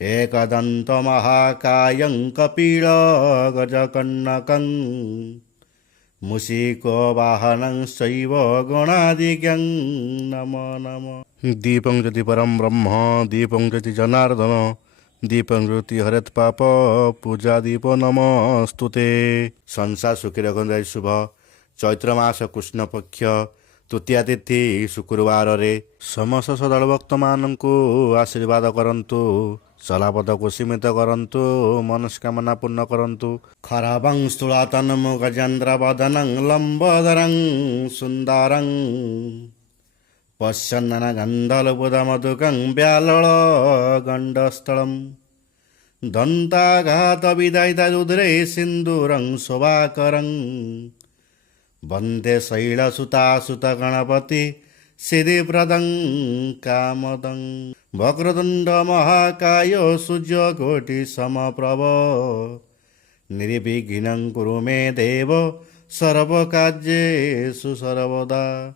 एकदन्तमहाकायं कपिलगजकर्णकं मूषिकवाहनं शैव गणादिज्ञं नमो नमः। दीपं ज्योति परं ब्रह्म दीपं ज्योति जनार्दन दीपं ज्योति हरेत पाप पूजा दीप नमस्तुते। संसार सुखी रखନ୍ତୁ। शुभ चैत्र मास कृष्ण पक्ष तृतीया तिथि शुक्रवार रे समस्त श्रद्धालु भक्त मानଙ୍କୁ आशीर्वाद करन्तु, चलापथ को सीमित करन्तु, मनस्कामना पूर्ण करन्तु। खरबं स्थूलातनं गजेन्द्रवदनं लम्बोदरं सुन्दरं पश्यन्नन गन्धर्वमधुकं व्यालगण्डस्थलं दन्ताघातविदयितरुद्रे सिन्दूरं शोभाकरं वन्दे शैलसुतासुतगणपति सिद्धिप्रदं कामदं। वक्रतुण्ड महाकाय सूर्यकोटिसमप्रभ निर्विघ्नं कुरु मे देव सर्वकार्येषु सर्वदा।